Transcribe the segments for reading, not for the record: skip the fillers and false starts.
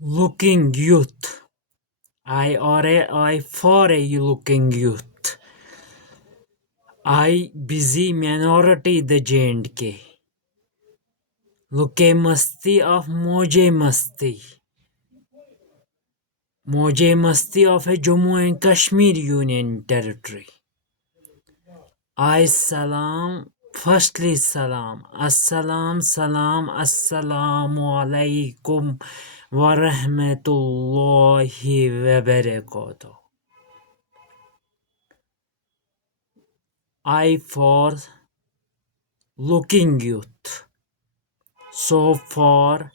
Looking youth. I for a looking youth. I busy minority the J&K. Luke masti of Moje masti. Moje masti of a Jammu and Kashmir Union Territory. I salam. Firstly salam. Assalam salam. Assalamu alaikum wa rahmatullahi wa barakatuh. I for looking youth. So for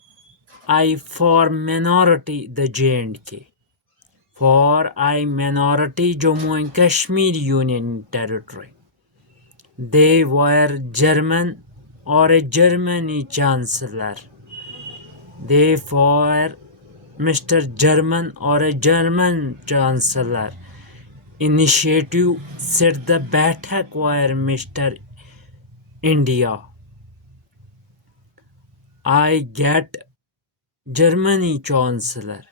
I for minority the J&K. For I minority Jammu and Kashmir Union Territory. They were German or a Germany Chancellor. They were Mr. German or a German Chancellor. Initiative set the Bathak were Mr. India. I get Germany Chancellor.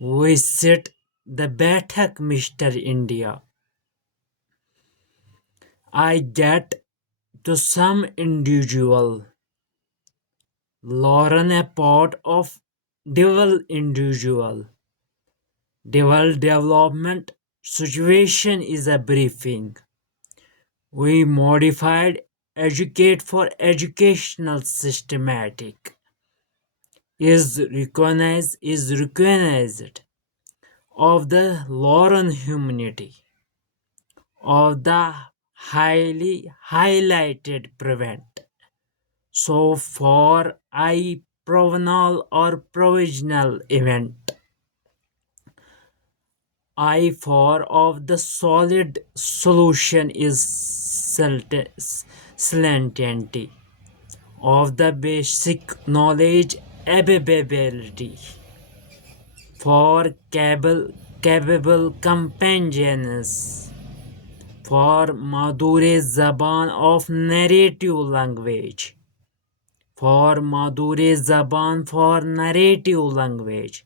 We sit the Bathak Mr. India. I get to some individual. Lauren a part of devil individual. Devil development situation is a briefing. We modified educate for educational systematic. Is recognized of the Lauren humanity of the highly highlighted prevent. So for I provisional or provisional event, I for of the solid solution is certainty of the basic knowledge availability for capable companions for Madure Zaban of narrative language. For Madure Zaban for narrative language.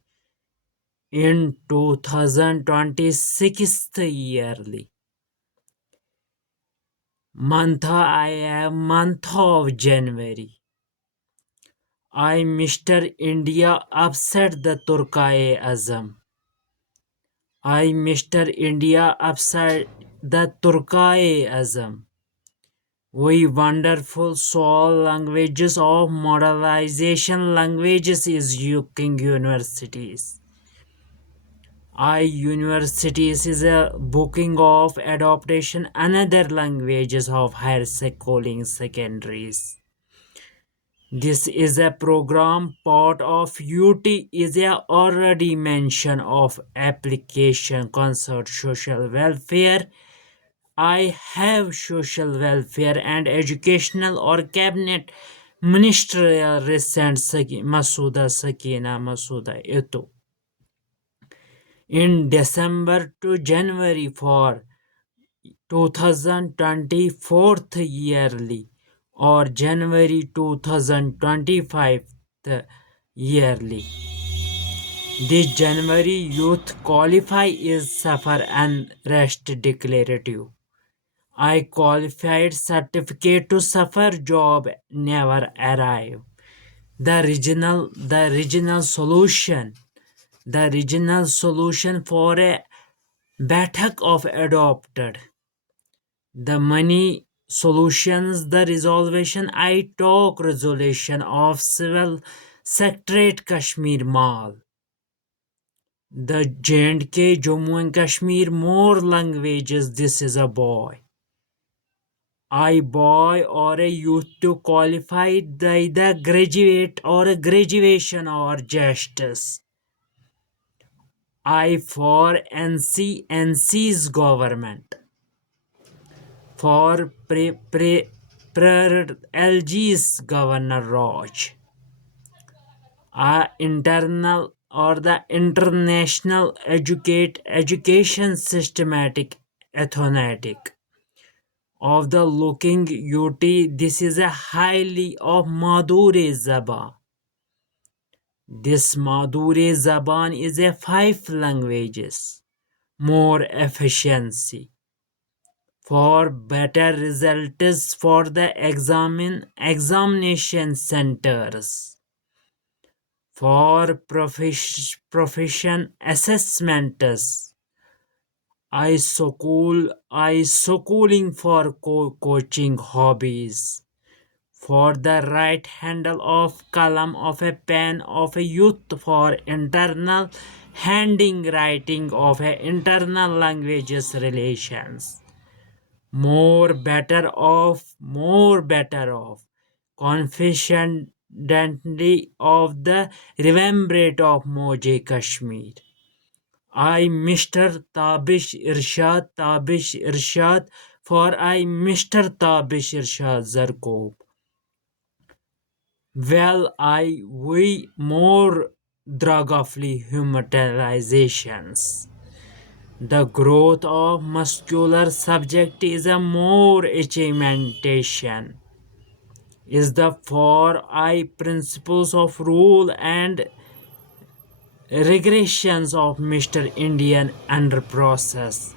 In 2026 yearly. I am month of January. I Mr. India upset the Turkai Azam. I Mr. India upset the Turkai Azam. We wonderful soul languages of modernization languages is King universities. I universities is a booking of adaptation another languages of higher schooling secondaries. This is a program part of UT is a already mention of application concert social welfare. I have social welfare and educational or cabinet ministerial recent Masuda Sakina Masuda Eto. In December to January for 2024 yearly or January 2025 yearly. This January youth qualify is suffer and rest declarative. I qualified certificate to suffer job never arrive. The regional solution for a Bathak of adopted. The money solutions, the resolution I talk resolution of civil secretariat Kashmir Mal. The J&K Jammu and Kashmir more languages this is a boy. I boy or a youth to qualify the graduate or a graduation or justice. I for NC's government. For LG's Governor Raj. Internal or the international education systematic athletic of the looking UT. This is a highly of Madure Zaba. This Madure Zaban is a 5 languages. More efficiency. For better results for the examination centers. For profession assessments. I schooling for coaching hobbies. For the right handle of column of a pen of a youth for internal handing writing of a internal languages relations. More better off confidently of the remembrance of Moje Kashmir. I Mr. Tabish Irshad for I Mr. Tabish Irshad Zarkob. Well, we more drug-free humanizations. The growth of muscular subject is a more achievement is the 4 principles of rule and regressions of Mr. Indian under process.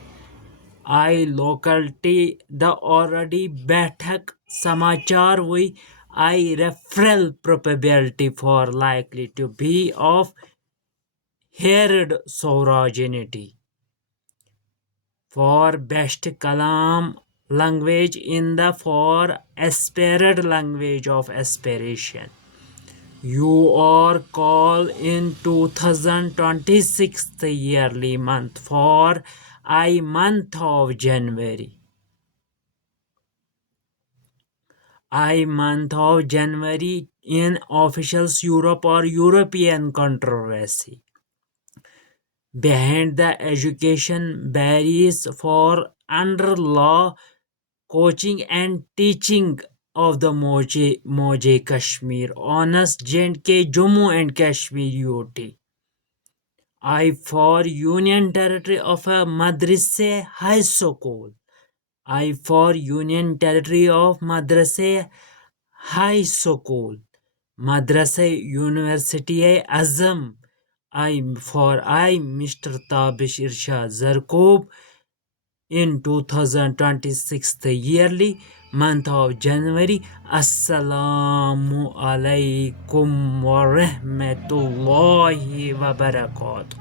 I locality the already Bathak Samachar we I referral probability for likely to be of haired sovereignty. For best kalam language in the for aspired language of aspiration. You are called in 2026 yearly month for I month of January. I month of January in officials Europe or European controversy. Behind the education barriers for under law coaching and teaching of the Moje Kashmir, honest J&K Jammu and Kashmir UT. I for Union Territory of a Madrasa High School. I for Union Territory of Madrasa High School. Madrasa University Azam. I Mr. Tabish Irshad Zarkob in 2026 yearly month of January. Assalamu alaikum wa rahmatullahi wa barakatuh.